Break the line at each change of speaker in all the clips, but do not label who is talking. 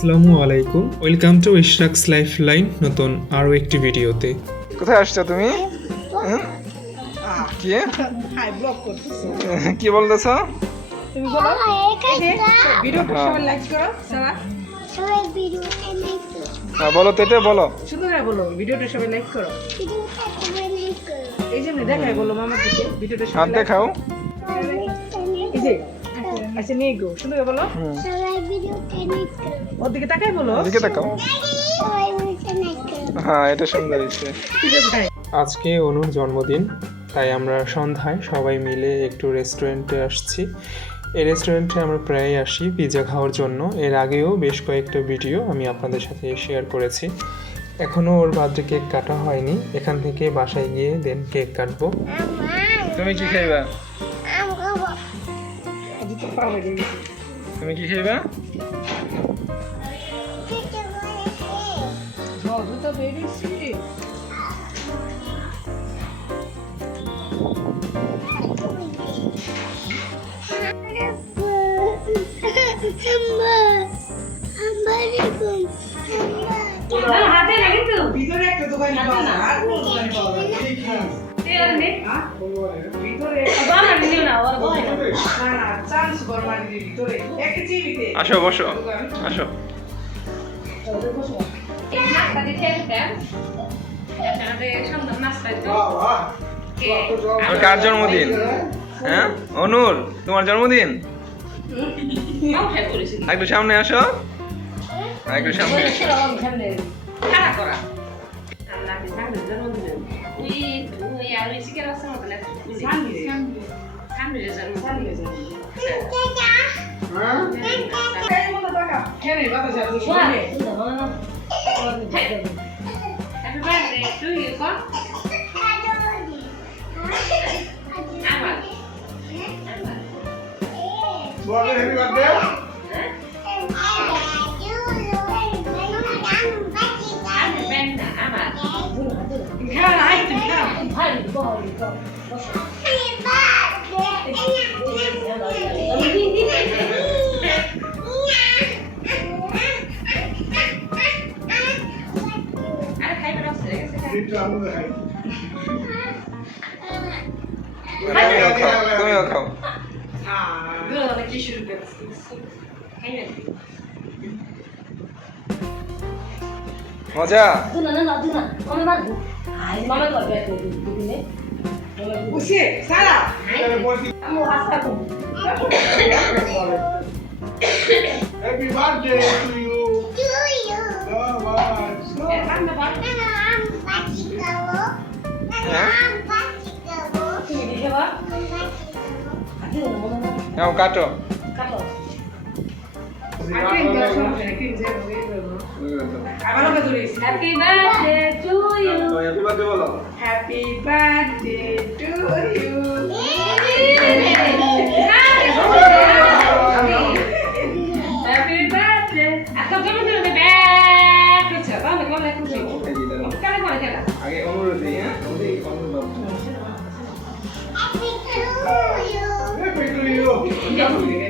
আসসালামু আলাইকুম। Welcome to Ishraq's life line নতুন আরও একটি ভিডিওতে।
কোথায় আসছো তুমি? কি?
হাই ব্লগ করতেছো।
কি বলতেছো?
তুমি বলো। ভিডিও
হ্যাঁ।
লাইক করো সারা।
সবাই ভিডিওটা লাইক করো
হ্যাঁ বলো তেতে বলো।
সুন্দর করে বলো। ভিডিওটা সবাই লাইক করো।
ভিডিওটা সবাই লাইক করো।
এই জন্য দেখাই বলো মামার দিকে। ভিডিওটা সবাই
দেখাও।
এই যে আচ্ছা নিয়ে গো। করে বলো। ওর দিকে তাকাই বলো।
ওদিকে হ্যাঁ এটা সুন্দর হয়েছে
আজকে অনুর জন্মদিন তাই আমরা সন্ধ্যায় সবাই মিলে একটু রেস্টুরেন্টে আসছি। এই রেস্টুরেন্টে আমরা প্রায়ই আসি পিৎজা খাওয়ার জন্য। এর আগেও বেশ কয়েকটা ভিডিও আমি আপনাদের সাথে শেয়ার করেছি। এখনও ওর বার্থডে কেক কাটা হয়নি। এখান থেকে বাসায় গিয়ে দেন কেক কাটবো।
তুমি কি খাইবা?
হয়ে
তুমি কি
কেটে
তো বেরিয়েছি ভিতরে একটা দোকানে যায় আর কোন দোকানে পাওয়া যায় ভিতরে না না চিবিতে
আসো বসো। আসো। আর কার জন্মদিন? হ্যাঁ? অনুর তোমার জন্মদিন? একটু সামনে আসো। একটু সামনে আসো।
এই মতো টাকা খেলে বাবা যাবে শুনে খেলা নাই তুমি খেলা
তুমিও খাও
কি শুরু
মজা।
বুঝছে সারা।
Happy birthday to you.
To you. Selamat. Selamat. Kamu. Pasti kado.
Happy birthday to you.
Happy birthday বলো
happy birthday to you
Happy birthday. Atau kamu dulu deh, Beb. Kerja, kamu kamu lihat kucing. Kamu mau
আগে অনুরোধ দিই হ্যাঁ অনুরোধ
Happy to you.
এই যে দাও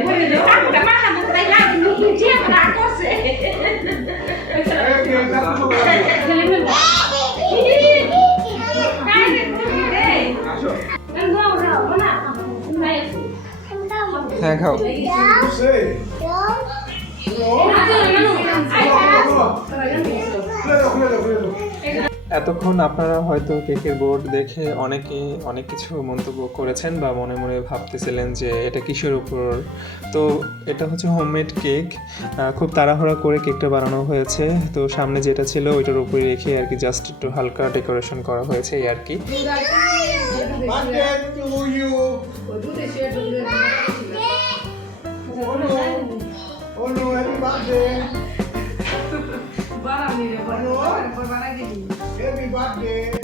Đi
ăn vặt thôi, sếp!
এতক্ষণ আপনারা হয়তো কেকের বোর্ড দেখে অনেকে অনেক কিছু মন্তব্য করেছেন বা মনে মনে ভাবতেছিলেন যে এটা কিসের উপর। তো এটা হচ্ছে হোমমেড কেক। খুব তাড়াহুড়া করে কেকটা বানানো হয়েছে। তো সামনে যেটা ছিল ওইটার উপরে রেখে আর কি জাস্ট একটু হালকা ডেকোরেশন করা হয়েছে এই আর কি।
Birthday.